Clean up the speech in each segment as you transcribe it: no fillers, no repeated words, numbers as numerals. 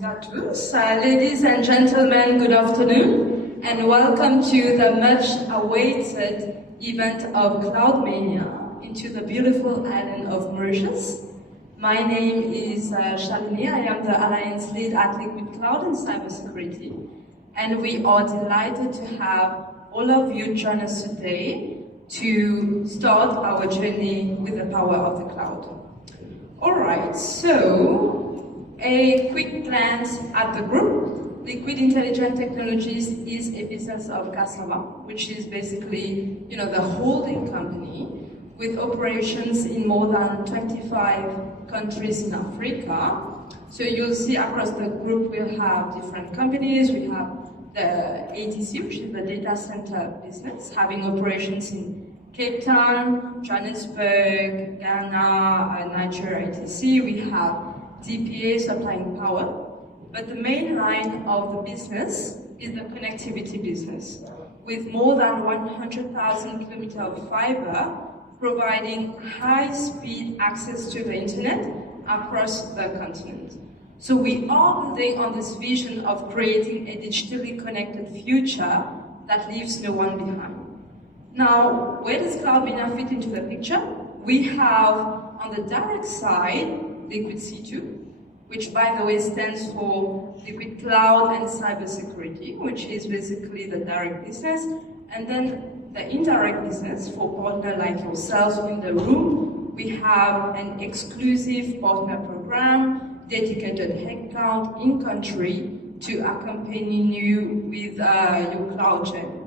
Bonjour à tous, ladies and gentlemen, good afternoon, and welcome to the much-awaited event of Cloudmania into the beautiful island of Mauritius. My name is Shalini. I am the Alliance Lead at Liquid Cloud in Cybersecurity, and we are delighted to have all of you join us today to start our journey with the power of the cloud. Alright, so a quick glance at the group. Liquid Intelligent Technologies is a business of Cassava, which is basically, the holding company with operations in more than 25 countries in Africa. So you'll see across the group we'll have different companies. We have the ADC, which is the data center business, having operations in Cape Town, Johannesburg, Ghana, Nigeria, etc. We have DPA supplying power, but the main line of the business is the connectivity business, with more than 100,000 kilometers of fiber providing high-speed access to the internet across the continent. So we are building on this vision of creating a digitally connected future that leaves no one behind. Now, where does Cloudmania fit into the picture? We have, on the direct side, Liquid C2, which by the way stands for Liquid Cloud and Cybersecurity, which is basically the direct business, and then the indirect business for partners like yourselves in the room. We have an exclusive partner program, dedicated headcount in country to accompany you with your cloud journey.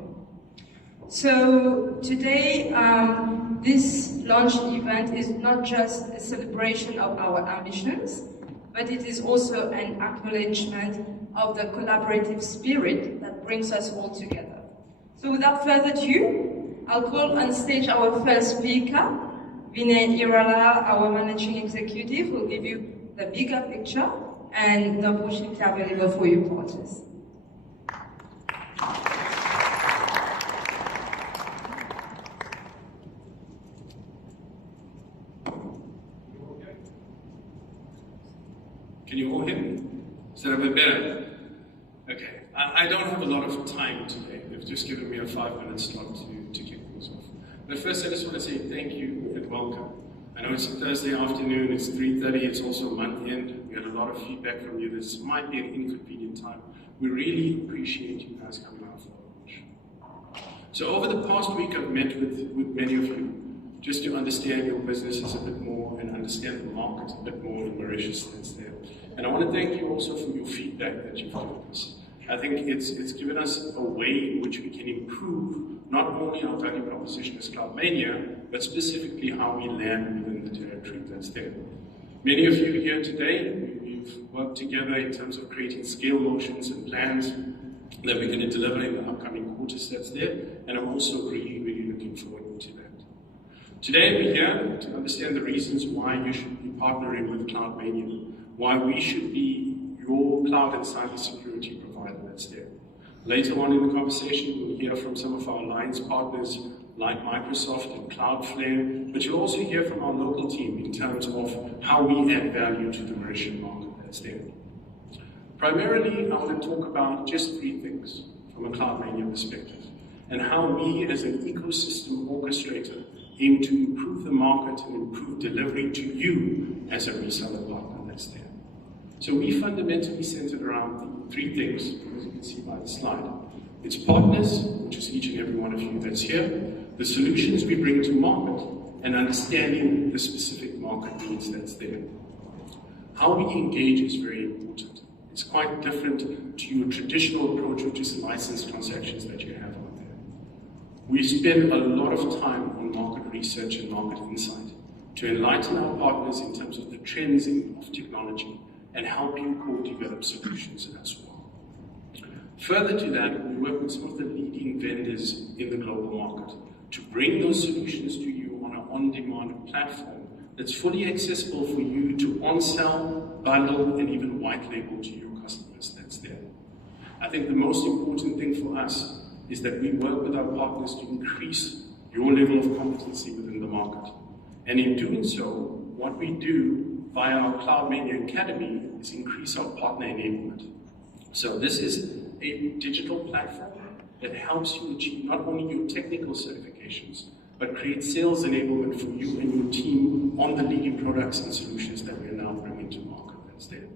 So today, this launch event is not just a celebration of our ambitions, but it is also an acknowledgement of the collaborative spirit that brings us all together. So without further ado, I'll call on stage our first speaker, Vinay Irala, our managing executive, who will give you the bigger picture and the opportunity available for you partners. Can you all hear me? Is that a bit better? Okay. I don't have a lot of time today. They've just given me a 5-minute slot to kick things off. But first, I just want to say thank you and welcome. I know it's a Thursday afternoon, it's 3:30, it's also month end. We had a lot of feedback from you. This might be an inconvenient time. We really appreciate you guys coming out for the launch. So over the past week, I've met with many of you just to understand your businesses a bit more and understand the market a bit more in Mauritius that's there. And I want to thank you also for your feedback that you've given us. I think it's given us a way in which we can improve not only our value proposition as Cloudmania, but specifically how we land within the territory that's there. Many of you here today, we've worked together in terms of creating scale motions and plans that we're going to deliver in the upcoming quarters that's there, and I'm also really, really looking forward to that. Today we're here to understand the reasons why you should be partnering with Cloudmania, why we should be your cloud and cybersecurity provider that's there. Later on in the conversation, we'll hear from some of our alliance partners like Microsoft and Cloudflare, but you'll also hear from our local team in terms of how we add value to the Mauritian market that's there. Primarily, I want to talk about just 3 things from a Cloudmania perspective, and how we as an ecosystem orchestrator aim to improve the market and improve delivery to you as a reseller partner that's there. So we fundamentally centered around 3 things, as you can see by the slide. It's partners, which is each and every one of you that's here, the solutions we bring to market, and understanding the specific market needs that's there. How we engage is very important. It's quite different to your traditional approach, which is license transactions that you have out there. We spend a lot of time on market research and market insight to enlighten our partners in terms of the trends of technology and help you co-develop solutions as well. Further to that, we work with some of the leading vendors in the global market to bring those solutions to you on an on-demand platform that's fully accessible for you to on-sell, bundle, and even white label to your customers that's there. I think the most important thing for us is that we work with our partners to increase your level of competency within the market. And in doing so, what we do via our Cloudmania Academy is increase our partner enablement. So this is a digital platform that helps you achieve not only your technical certifications, but create sales enablement for you and your team on the leading products and solutions that we are now bringing to market that's there.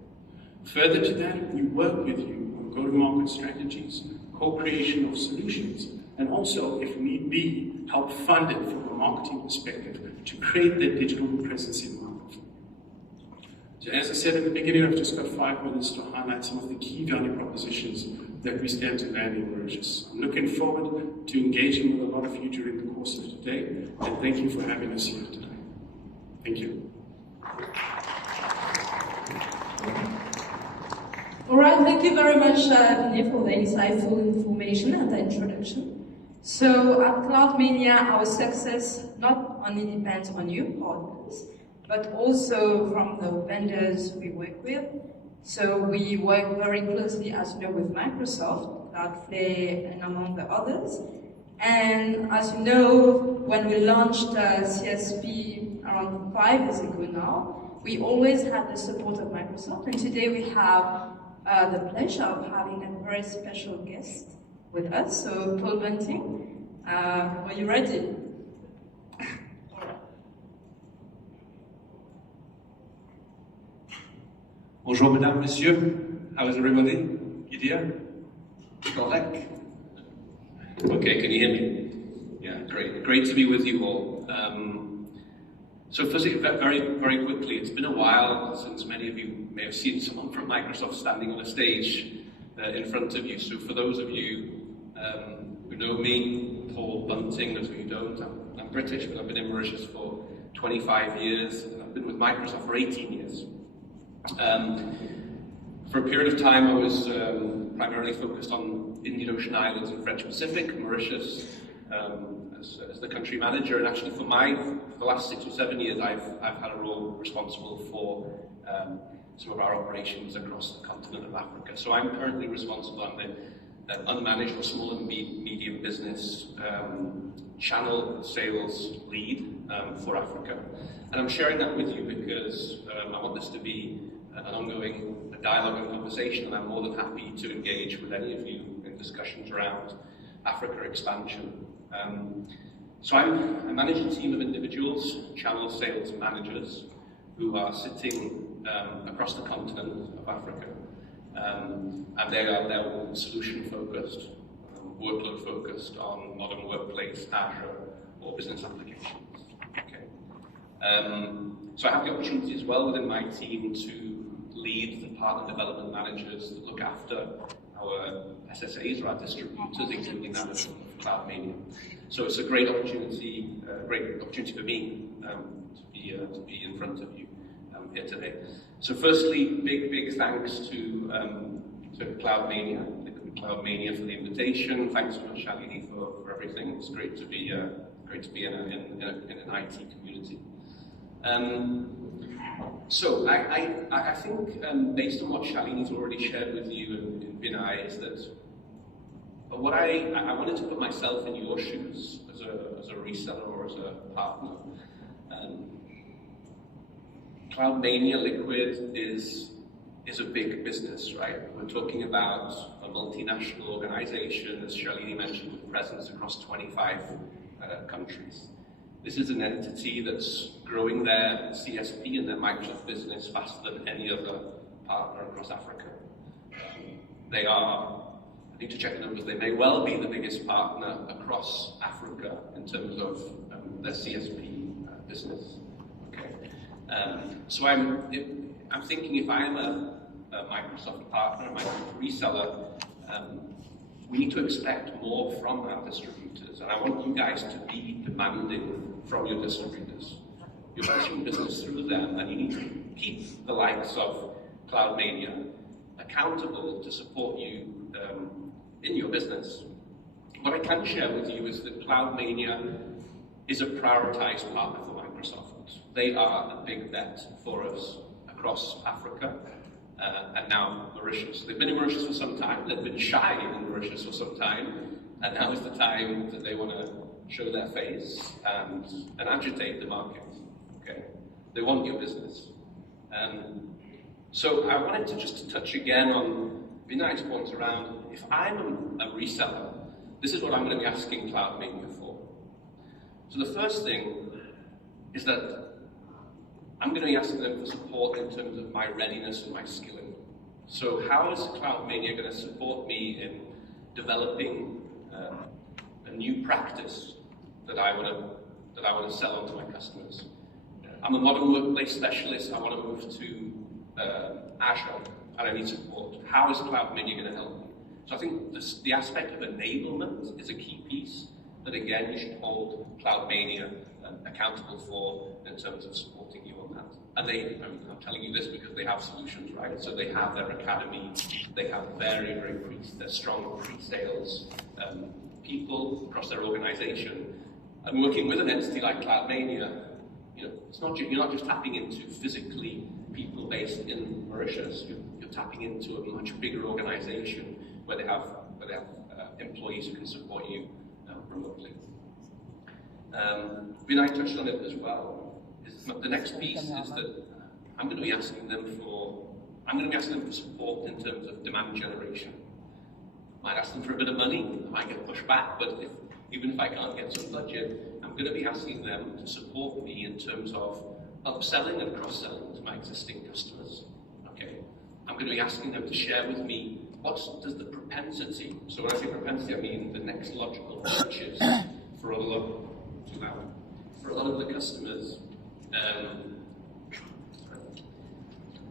Further to that, we work with you on go-to-market strategies, co-creation of solutions, and also, if need be, help fund it from a marketing perspective to create that digital presence in market. So as I said at the beginning, I've just got 5 minutes to highlight some of the key value propositions that we stand to land in Mauritius. I'm looking forward to engaging with a lot of you during the course of today, and thank you for having us here today. Thank you. All right, thank you very much, Vinny, for the insightful information and the introduction. So at Cloudmania, our success not only depends on you, partners, but also from the vendors we work with. So we work very closely, as you know, with Microsoft, Cloudflare, and among the others. And as you know, when we launched CSP around 5 years ago now, we always had the support of Microsoft. And today we have the pleasure of having a very special guest with us. So Paul Bunting, are you ready? Bonjour, mesdames, messieurs. How is everybody? Gideon? Correct? Okay, can you hear me? Yeah, great. Great to be with you all. So firstly, very quickly, it's been a while since many of you may have seen someone from Microsoft standing on a stage in front of you. So for those of you who know me, Paul Bunting, those of you who don't, I'm British, but I've been in Mauritius for 25 years, and I've been with Microsoft for 18 years. For a period of time, I was primarily focused on Indian Ocean Islands and French Pacific, Mauritius, as the country manager. And actually, for the last 6 or 7 years, I've had a role responsible for some of our operations across the continent of Africa. So I'm currently responsible. I'm the unmanaged or small and medium business channel sales lead for Africa. And I'm sharing that with you because I want this to be an ongoing dialogue and conversation, and I'm more than happy to engage with any of you in discussions around Africa expansion. So I manage a team of individuals, channel sales managers, who are sitting across the continent of Africa. And they're solution-focused, workload-focused on modern workplace, Azure, or business applications. Okay. So I have the opportunity as well within my team to lead the partner development managers that look after our SSAs or our distributors, including that of Cloudmania. So it's a great opportunity for me to be in front of you here today. So firstly, big thanks to Cloudmania, Cloudmania for the invitation. Thanks so much, Shalini, for everything. It's great to be in an IT community. So I think based on what Shalini's already shared with you and Vinay, is that what I wanted to put myself in your shoes as a reseller or as a partner. Cloudmania Liquid is a big business, right? We're talking about a multinational organization, as Shalini mentioned, with presence across 25 countries. This is an entity that's growing their CSP and their Microsoft business faster than any other partner across Africa. They are, I need to check the numbers, they may well be the biggest partner across Africa in terms of their CSP business. Okay. So I'm thinking if I'm a Microsoft partner, a Microsoft reseller, we need to expect more from our distributors, and I want you guys to be demanding from your distributors. You're pushing business through them, and you need to keep the likes of Cloudmania accountable to support you in your business. What I can share with you is that Cloudmania is a prioritized partner for Microsoft. They are a big bet for us across Africa. And now Mauritius. They've been in Mauritius for some time, they've been shy in Mauritius for some time, and now is the time that they want to show their face and agitate the market. Okay? They want your business. So I wanted to just touch again on Vinay's point around, if I'm a reseller, this is what I'm going to be asking Cloudmania for. So the first thing is that I'm going to be asking them for support in terms of my readiness and my skilling. So how is Cloudmania going to support me in developing a new practice that I want to sell on to my customers? I'm a modern workplace specialist. I want to move to Azure, and I need support. How is Cloudmania going to help me? So I think the aspect of enablement is a key piece that, again, you should hold Cloudmania accountable for in terms of supporting you on that. And I'm telling you this because they have solutions, right? So they have their academy, they have very strong pre-sales people across their organization. And working with an entity like Cloudmania, you're not just tapping into physically people based in Mauritius. You're tapping into a much bigger organization where they have employees who can support you remotely. Vinay touched on it as well. The next piece is that I'm going to be asking them for support in terms of demand generation. I might ask them for a bit of money. I might get pushed back, but even if I can't get some budget, I'm going to be asking them to support me in terms of upselling and cross-selling to my existing customers. Okay, I'm going to be asking them to share with me what does the propensity. So when I say propensity, I mean the next logical purchase for a lot of the customers.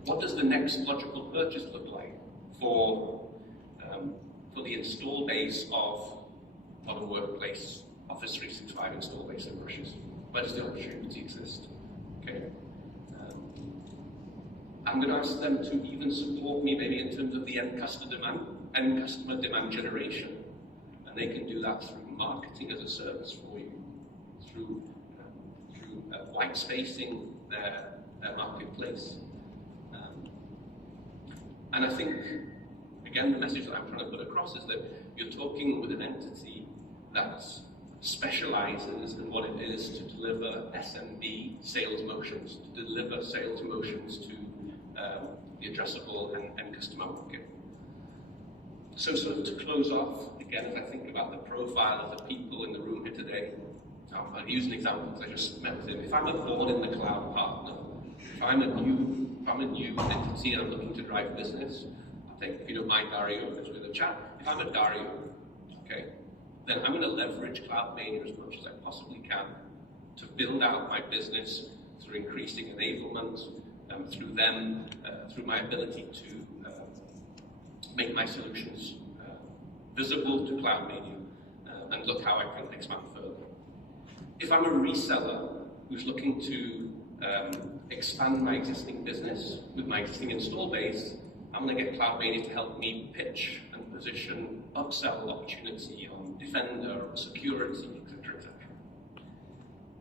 What does the next logical purchase look like for the install base of Modern Workplace Office 365 install base in Mauritius? Where does the opportunity exist? Okay. I'm going to ask them to even support me maybe in terms of the end customer demand generation, and they can do that through marketing as a service for you, through white spacing their marketplace. And I think, again, the message that I'm trying to put across is that you're talking with an entity that specializes in what it is to deliver SMB sales motions, to deliver sales motions to the addressable and customer market. So sort of to close off, again, as I think about the profile of the people in the room here today, I'll use an example because I just met with him. If I'm a born in the cloud partner, if I'm a new entity and I'm looking to drive business, I think, if you don't mind Dario, because we're in the chat, if I'm a Dario, okay, then I'm going to leverage Cloudmania as much as I possibly can to build out my business through increasing enablement, through my ability to make my solutions visible to Cloudmania, and look how I can expand further. If I'm a reseller who's looking to expand my existing business with my existing install base, I'm going to get Cloudmania to help me pitch and position upsell opportunity on Defender, security, etc., etc.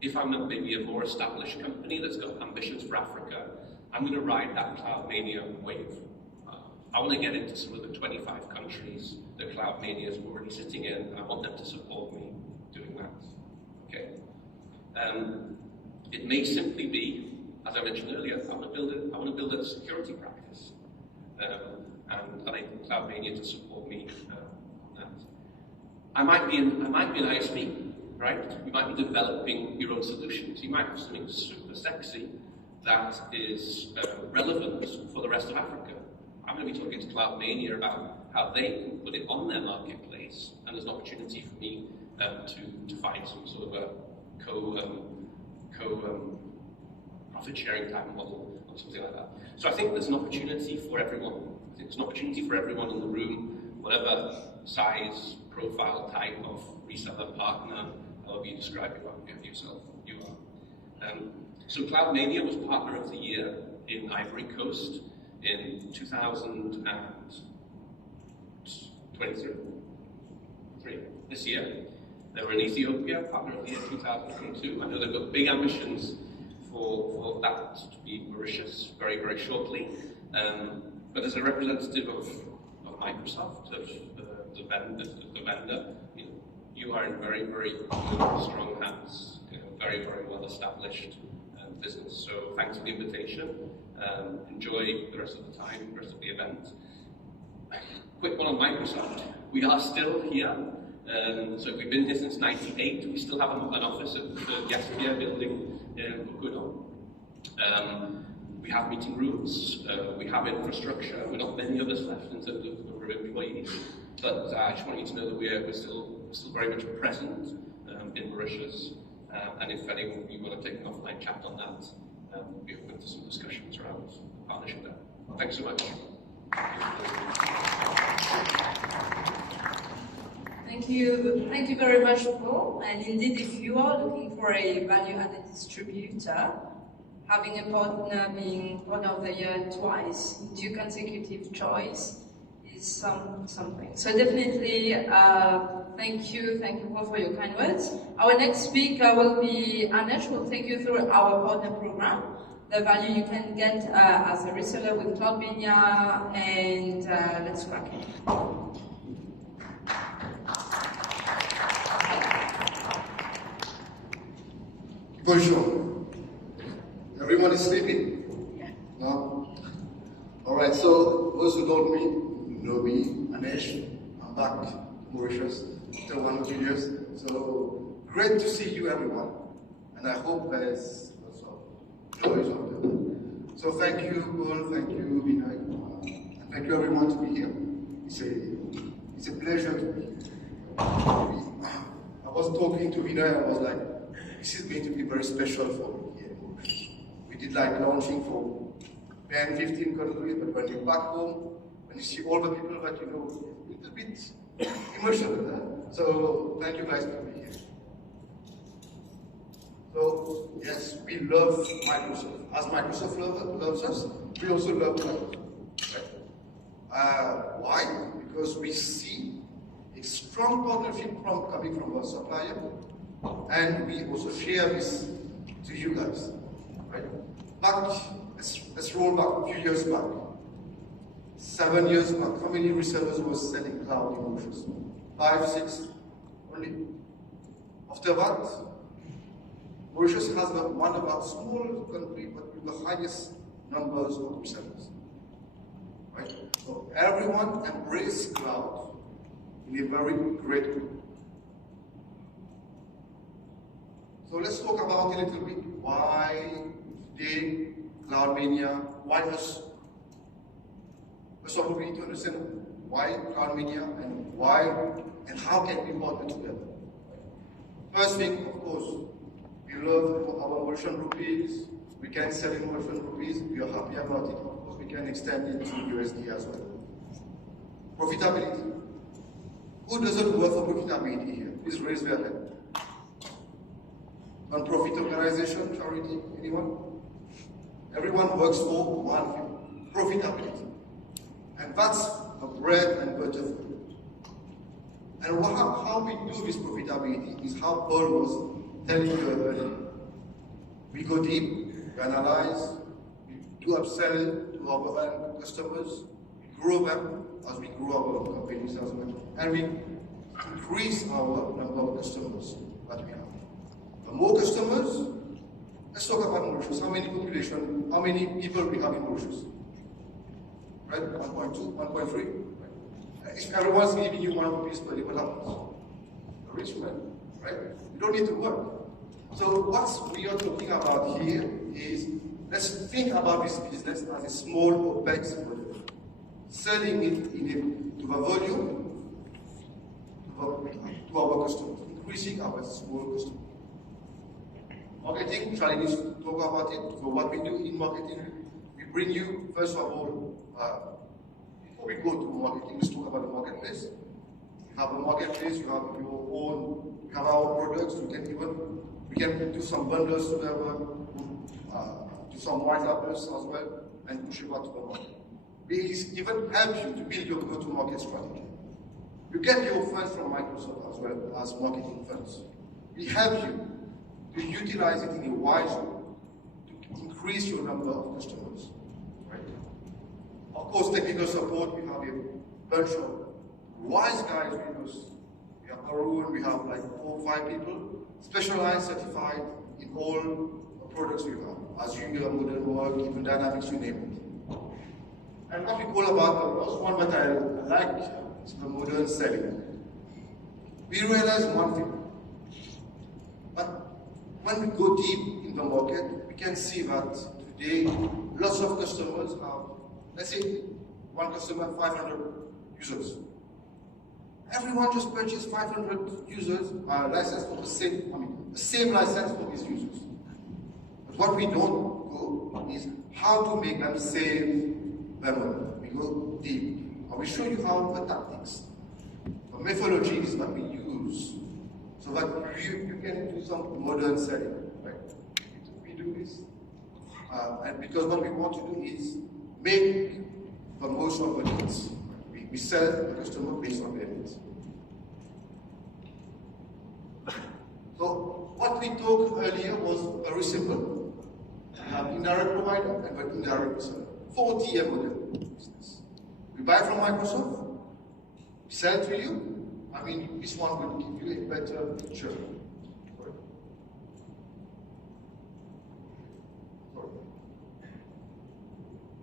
If I'm maybe a more established company that's got ambitions for Africa, I'm going to ride that Cloudmania wave. I want to get into some of the 25 countries that Cloudmania is already sitting in, and I want them to support me doing that. Okay. It may simply be, as I mentioned earlier, I want to build a security practice, and I need Cloudmania to support me on that. I might be an ISV, right? You might be developing your own solutions. You might have something super sexy that is relevant for the rest of Africa. I'm going to be talking to Cloudmania about how they can put it on their marketplace, and there's an opportunity for me to find some sort of a profit sharing type model or something like that. So I think there's an opportunity for everyone. I think there's an opportunity for everyone in the room, whatever size, profile, type of reseller, partner, however you describe yourself, you are. So Cloudmania was Partner of the Year in Ivory Coast in 2023. This year. They were in Ethiopia, Partner of the Year 2022. I know they've got big ambitions for that to be Mauritius very, very shortly. But as a representative of Microsoft, of the vendor, you are in very, very good, strong hands. Very, very well established business. So thanks for the invitation. enjoy the rest of the time, the rest of the event. Quick one on Microsoft. We are still here. So we've been here since '98. We still have an office at the Gaspia building in Okuno. We have meeting rooms, we have infrastructure. We're not many of us left in terms of number of employees, but I just want you to know that we're still very much present in Mauritius. And if anyone of you want to take an offline chat on that, we'll be open to some discussions around partnership there. Thanks so much. Thank you very much, Paul. And indeed, if you are looking for a value-added distributor, having a partner being Partner of the Year twice, 2 consecutive choice, is something. So definitely, thank you Paul for your kind words. Our next speaker will be Anesh, who will take you through our partner program, the value you can get as a reseller with Cloudmania, and let's crack it. Bonjour. Everyone is sleeping? Yeah. No? Alright, so those who don't know me, Anesh, I'm back to Mauritius after 1 or 2 years. So great to see you everyone. And I hope there's lots of noise out there. So thank you, Paul, thank you, Vinay, and thank you everyone to be here. It's a pleasure to be here. I was talking to Vinay, I was like, this is going to be very special for me here. We did like launching for 10, 15 countries, but when you're back home, when you see all the people that you know, it's a bit emotional. So thank you guys for being here. So yes, we love Microsoft. As Microsoft loves us, we also love Microsoft. Right? Why? Because we see a strong partnership coming from our supplier, and we also share this to you guys. Right? Let's roll back a few years back. 7 years back, how many resellers were selling cloud in Mauritius? 5, 6 only. After that, Mauritius has one of our small country, but with the highest numbers of resellers. Right? So everyone embraced cloud in a very great way. So let's talk about it a little bit. Why today, Cloudmania, why us? First of all, we need to understand why Cloudmania and how can we partner together. First thing, of course, we love our Mauritian rupees. We can sell in Mauritian rupees. We are happy about it. Of course, we can extend it to USD as well. Profitability. Who doesn't work for profitability here? Please raise their hand. Non-profit organization, charity, anyone? Everyone works for one thing, profitability. And that's the bread and butter for it. And how we do this profitability is how Paul was telling you earlier. We go deep, we analyze, we do upsell to our customers, we grow them as we grow our companies as well, and we increase our number of customers that we have. The more customers, let's talk about Mauritius. How many people we have in Mauritius? Right? 1.2, 1.3? Right? If everyone's giving you 1 rupees per day, what happens? A rich man, right? You don't need to work. So what we are talking about here is, let's think about this business as a small OPEX model. Selling it to the volume, to our customers, increasing our small customers. Marketing, challenges, talk about it. So what we do in marketing, we bring you, first of all, before we go to marketing, let's talk about the marketplace. You have a marketplace, you have your own, we have our products, we can do some bundles together, do some white labels as well, and push it out to the market. We even help you to build your go-to-market strategy. You get your funds from Microsoft as well as marketing funds. We help you to utilize it in a wise way to increase your number of customers. Right? Of course, technical support, we have a bunch of wise guys with us. We have Arun, we have like 4 or 5 people, specialized, certified in all products we have. Azure, modern work, even Dynamics, you name it. And what we call about the first one that I like is the modern selling. We realize one thing, but when we go deep in the market, we can see that today lots of customers have, let's say, one customer, 500 users. Everyone just purchased 500 users license for the same license for his users. But what we don't go is how to make them save their money. We go deep. I will show you how the tactics, the methodologies that we use, so that you can do some modern selling. Right? We do this, and because what we want to do is make the most of the needs. We sell the customer based on their needs. So what we talked earlier was very simple. We have indirect provider and an indirect reseller. 4TM model business. We buy from Microsoft, we sell to you. I mean, this one will give you a better picture. Sorry.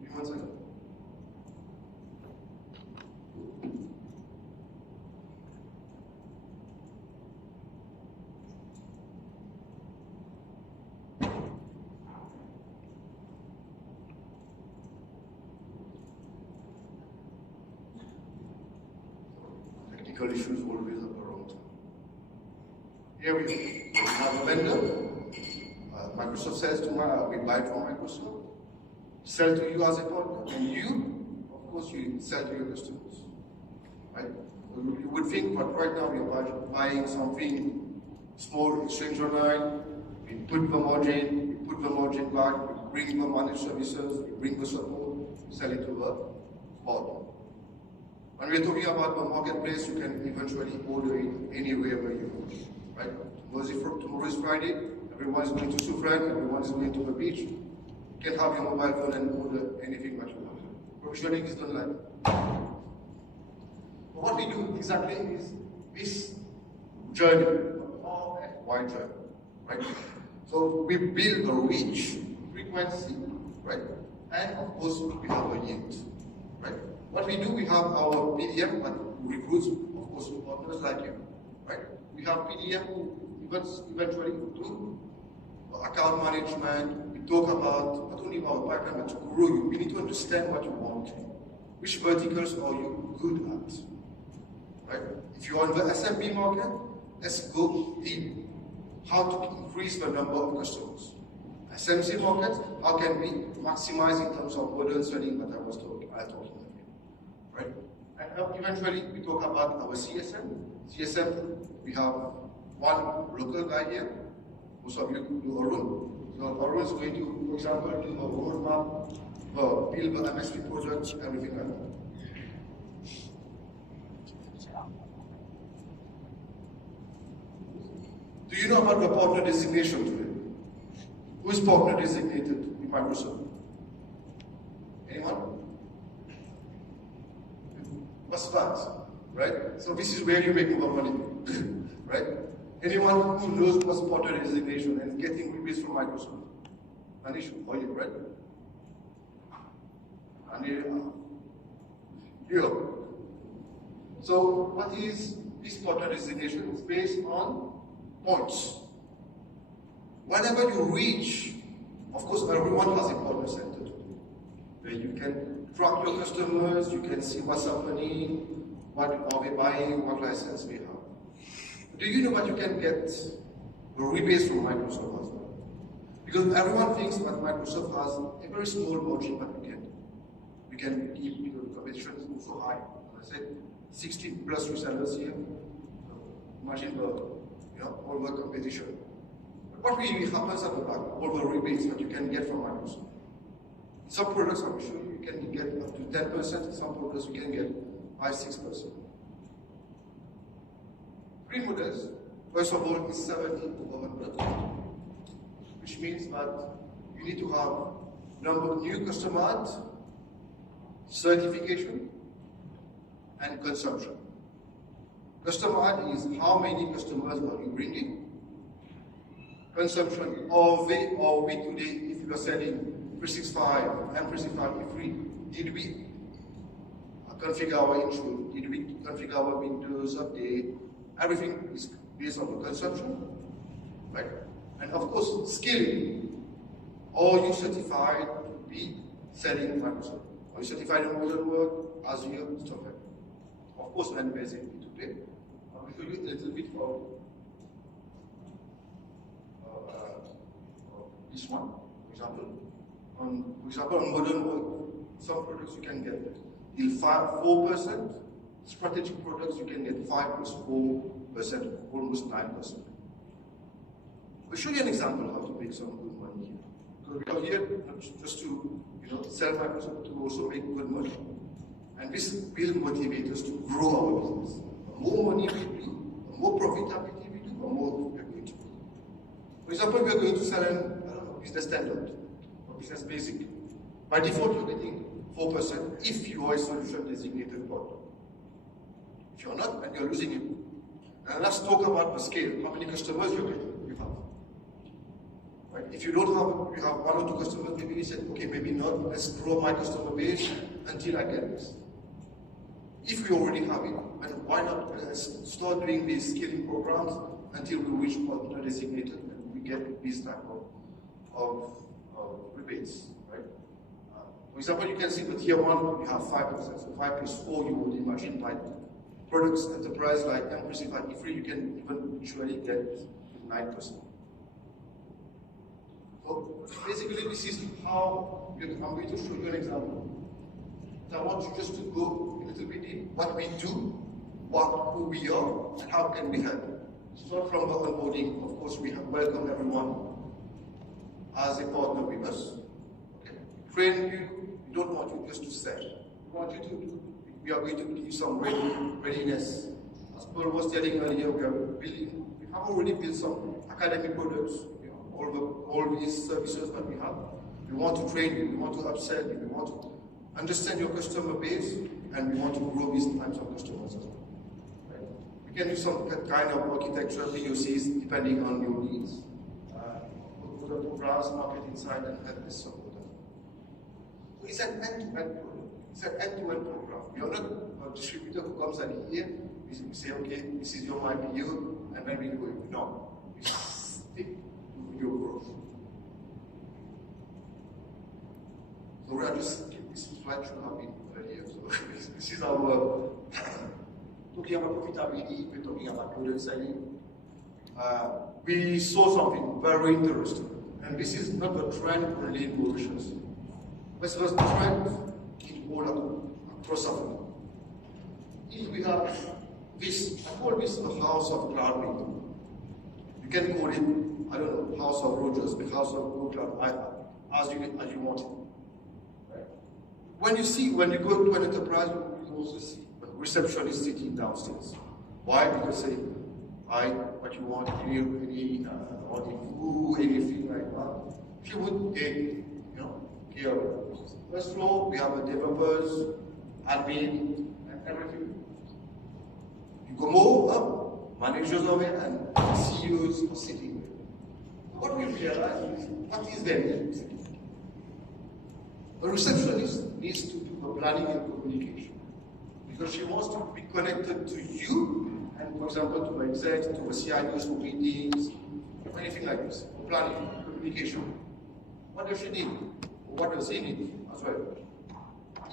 Give me 1 second. Issues always up around. Here we have a vendor. Microsoft sells to we buy from Microsoft, sell to you as a partner, and you, of course, you sell to your customers. Right? You would think, but right now we are buying something small, exchange online, we put the margin back, we bring the managed services, we bring the support, we sell it to the partner. When we're talking about the marketplace, you can eventually order it anywhere where you want. Right? Tomorrow is Friday, everyone is going to Sufran, everyone is going to the beach. You can have your mobile phone and order anything that you want. Provisioning is done like that. But what we do exactly is this journey, R and Y journey. Right? So we build a reach, frequency, right? And of course we have a yield. Right? What we do, we have our PDM that recruits, of course, partners like you, right? We have PDM who eventually do account management. We talk about not only our pipeline, but to grow you. We need to understand what you want. Which verticals are you good at, right? If you are in the SMB market, let's go deep. How to increase the number of customers. SMC market, how can we maximize in terms of modern selling that I was talking about. Right? And eventually we talk about our CSM. CSM, we have one local guy here. Most of you do Arun. So Arun is going to, for example, do a roadmap, build the MSP projects, everything like that. Do you know about the partner designation today? Who is partner designated in Microsoft? Anyone? What's that? Right? So this is where you make more money. Right? Anyone who knows what's partner designation and getting rebates from Microsoft? Manish, are you right? And here. So what is this partner designation? It's based on points. Whenever you reach, of course everyone has a partner center today, where you can track your customers, you can see what's happening, what are they buying, what license they have. Do you know that you can get rebates from Microsoft as well? Because everyone thinks that Microsoft has a very small margin that we can keep because the competition is so high. As I said, 60 plus resellers here. So imagine all the competition. But what really happens at the back, all the rebates that you can get from Microsoft. Some products, I'm sure you can get up to 10%, in some products you can get 5-6%. 3 models, first of all, is 70 over 100, which means that you need to have number of new customer adds, certification, and consumption. Customer add is how many customers are you bringing. consumption, or we today, if you are selling 365 and 365 free, did we configure our Intune? Did we configure our Windows update? Everything is based on the consumption, right? And of course, scaling. Are you certified to be selling Microsoft? Are you certified in modern work, Azure, stuff like that? Of course, when there's it today, I will show you a little bit of this one, for example. On modern work, some products you can get till 4%. Strategic products you can get 5 plus 4%, almost 9%. We'll show you an example how to make some good money here. Because we are here not just to sell Microsoft, to also make good money. And this will motivate us to grow our business. The more money we do, the more profitability we do, the more we are going to do. For example, we are going to sell business standard or business basic. By default, you're getting 4% if you are a solution designated partner. If you're not, then you're losing it. And let's talk about the scale. How many customers you have? Right? If you don't have, you have 1 or 2 customers, maybe you said, okay, maybe not. Let's grow my customer base until I get this. If we already have it, and why not? Let's start doing these scaling programs until we reach partner designated and we get this type of rebates, right? For example, you can see the tier 1, we have 5%. So 5 plus 4, you would imagine like products enterprise like M365 free, you can even usually get 9%. So basically, this is how I'm going to show you an example. So I want you just to go a little bit in what we do, who we are, and how can we help. Start from the onboarding. Of course, we have welcome everyone as a partner with us. Okay. Train you. We don't want you just to sell. We want you to. We are going to give you some readiness. As Paul was telling earlier, we have already built some academic products. All these services that we have. We want to train you. We want to upsell you. We want to understand your customer base, and we want to grow these types of customers as well. Right? We can do some kind of architecture POCs depending on your needs. Programs, market insight, and help this support. So it's an end-to-end product. It's an end-to-end program. We are not a distributor who comes and here, we say, okay, this is your IPO, and then we go. No, we stick to your growth. So we are just this slide should have been earlier. So this is our talking about profitability. We're talking about product selling. We saw something very interesting, and this is not a trend only in Mauritius. This was a trend in all across Africa. If we have this, I call this the house of Cloudmania. You can call it, I don't know, house of Rogers, the house of Cloud, as you want it. Right? When you go to an enterprise, you also see a receptionist sitting downstairs. Why? Because say, what you want, any food, anything like that. If you would take, care of it. First floor, we have the developers, admin, and everything. You go more up, managers are there, and CEOs are sitting there. What we realize is, what is their need? A receptionist needs to do the planning and communication because she wants to be connected to you, and for example, to the execs, to the CIOs for meetings, anything like this, for planning, communication. What does she need? Or what does he need as well?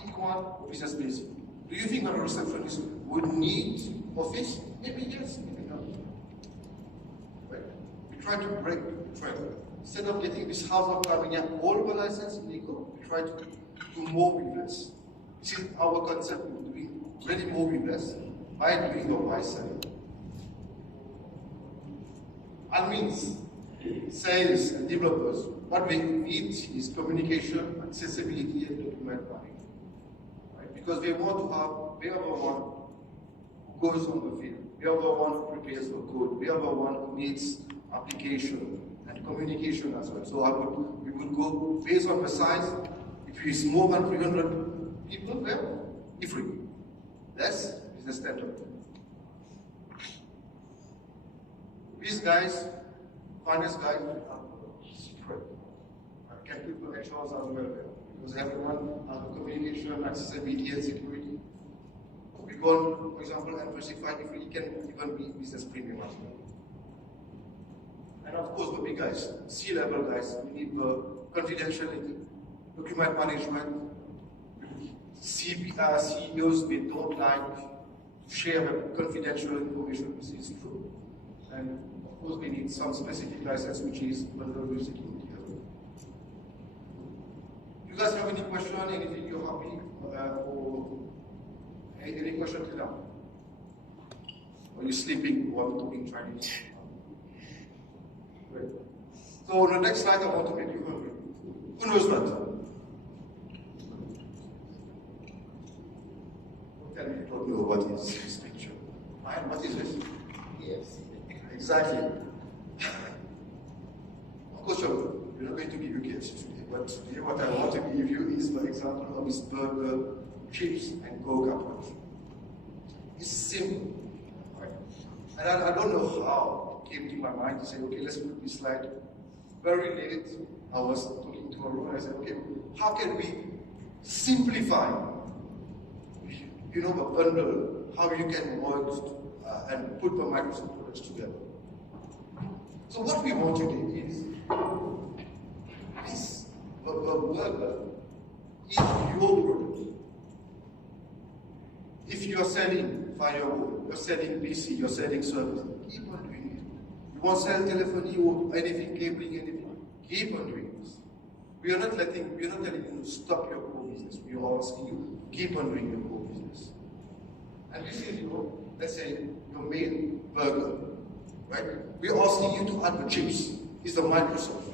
Equal or business basic. Do you think a receptionist would need office? Maybe yes, maybe not. Right? We try to break the trend. Instead of getting this house of Cloudmania all the license legal, we try to do more with less. This is our concept of doing really more with less by doing or by selling. Admins, sales, and developers, what we need is communication, accessibility, and document planning. Right? Because they are the one who goes on the field. We are the one who prepares the code. We are the one who needs application and communication as well. So we would go based on the size. If it's more than 300 people, well, if free. Less is the standard. These guys finance guys are secret. Can people ensure us as well? Because everyone has the communication, accessibility, and security. We go, for example, and specify if it can even be business premium as well. And of course, the big guys, C-level guys, we need confidentiality, document management. CEOs, they don't like to share confidential information, which is true. And of course, we need some specific license, which is bundled with security. You guys have any question, anything you're happy, or any question till now? Or you sleeping while talking Chinese? Great. So on the next slide, I want to make you hungry. Who knows that? Tell me you don't know what is this picture. Ryan, what is this? Yes. Exactly. Of course, we're not going to give you kids today, but today what I want to give you is the example of this burger, chips, and Coke approach. It's simple. Right? And I don't know how it came to my mind to say, okay, let's put this slide. Very late, I was talking to a room and I said, okay, how can we simplify, the bundle, how you can work and put the Microsoft products together. So what we want to do is, this burger is your product. If you are selling firewall, you're selling PC, you're selling service, keep on doing it. You want to sell telephony or anything, cabling, anything, keep on doing this. We are not telling you to stop your core business. We are asking you to keep on doing your core business. And this is let's say, your main burger, right? We are asking you to add the chips. It's the Microsoft.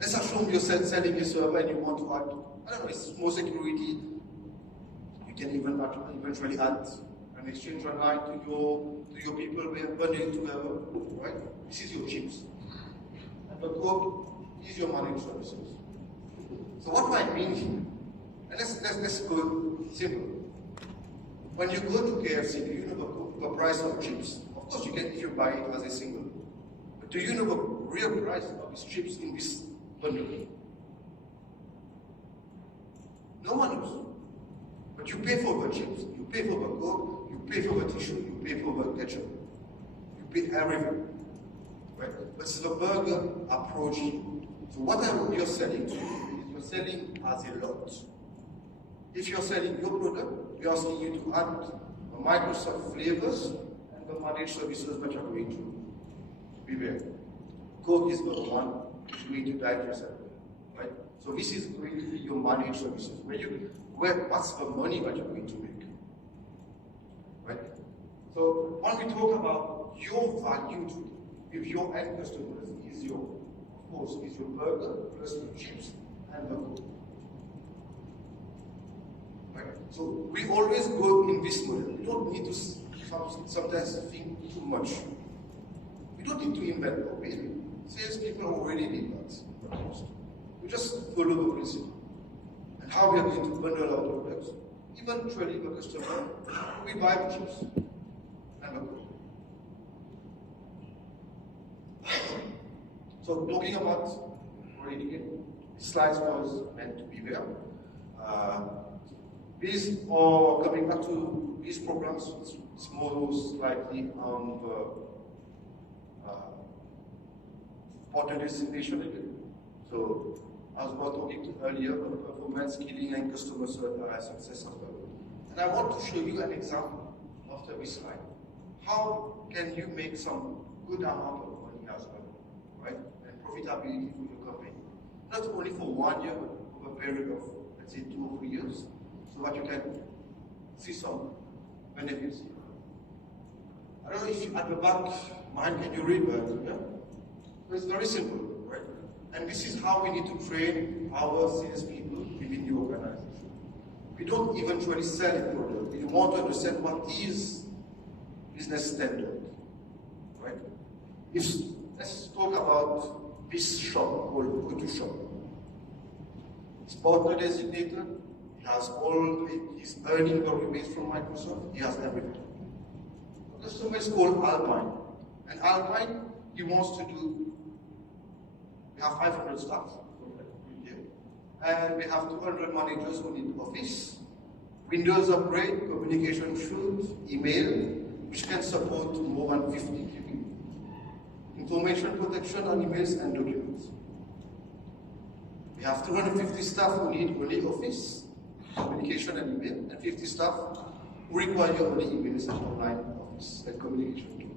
Let's assume you're selling your server and you want to add, I don't know, it's more security. You can even eventually add an exchange online to your people. We are bundling together, right? This is your chips. And the Coke is your managed services. So what do I mean here? And let's go simple. When you go to KFC, do you know the price of chips? Of course, you can if you buy it as a single. But do you know the real price of these chips in this bundle? No one knows. But you pay for the chips, you pay for the Coke, you pay for the tissue, you pay for the ketchup. You pay everything. Right? But it's the burger approach. So what you're selling to is you're selling as a lot. If you're selling your product, we're asking you to add the Microsoft flavors and the managed services that you're going to beware. Coke is the one which is going to guide yourself, right? So this is going to be your managed services. What's the money that you're going to make, right? So when we talk about your value with your end customers, is your burger plus your chips and the Coke. Right? So we always go in this model. We don't need to sometimes think too much. We don't need to invent more, really. Salespeople already did that. We just follow the principle. And how we are going to bundle our products. Eventually, the customer will buy the chips and the Coke. So talking about already again, this slide was meant to be there. These are coming back to these programs. It's more slightly on the partner designation again. So I was talking to earlier about performance, skilling, and customer success as well. And I want to show you an example after this slide. How can you make some good amount of money as well, right? And profitability for your company. Not only for 1 year, but over a period of, let's say, 2 or 3 years. So that you can see some benefits. I don't know if you, at the back, mind, can you read that? Yeah? So it's very simple, right? And this is how we need to train our salespeople within the organization. We don't eventually sell a product. We want to understand what is business standard, right? Let's talk about this shop called Go To Shop. It's partner designated. He has he's earning the rebates from Microsoft. He has everything. The customer is called Alpine. And Alpine, he wants to do We have 500 staff here. And we have 200 managers who need Office, Windows upgrade, communication suite, email, which can support more than 50 people. Information protection on emails and documents. We have 250 staff who need only Office, communication and email, and 50 staff who require only emails and online Office and communication.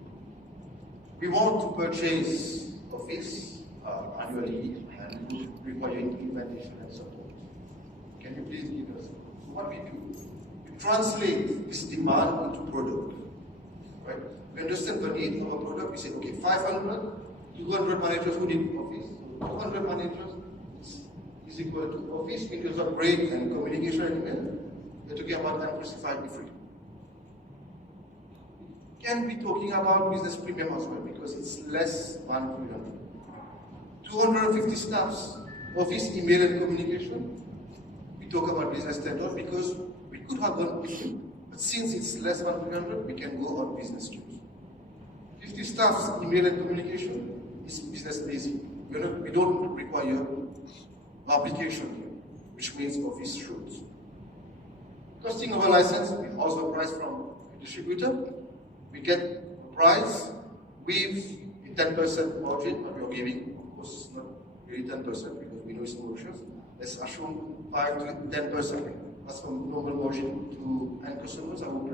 We want to purchase Office annually and we require implementation and support. Can you please give us? So what we do? We translate this demand into product. Right? We understand the need of a product. We say, okay, 500, 200 managers who need Office. 200 managers is equal to Office, Windows upgrade, and communication and email. We're talking about unclassified free. Can be talking about business premium as well because it's less than 300. 250 staffs, Office, email, and communication. We talk about business standard because we could have done it, but since it's less than 300, we can go on business queues. 50 staffs, email, and communication is business basic. We don't require application, which means Office suites. Costing of a license, we also price from a distributor. We get a price with a 10% margin that we are giving. Of course, not really 10% because we know it's Mauritius. Let's assume 5 to 10%. That's from normal margin to end customers. I will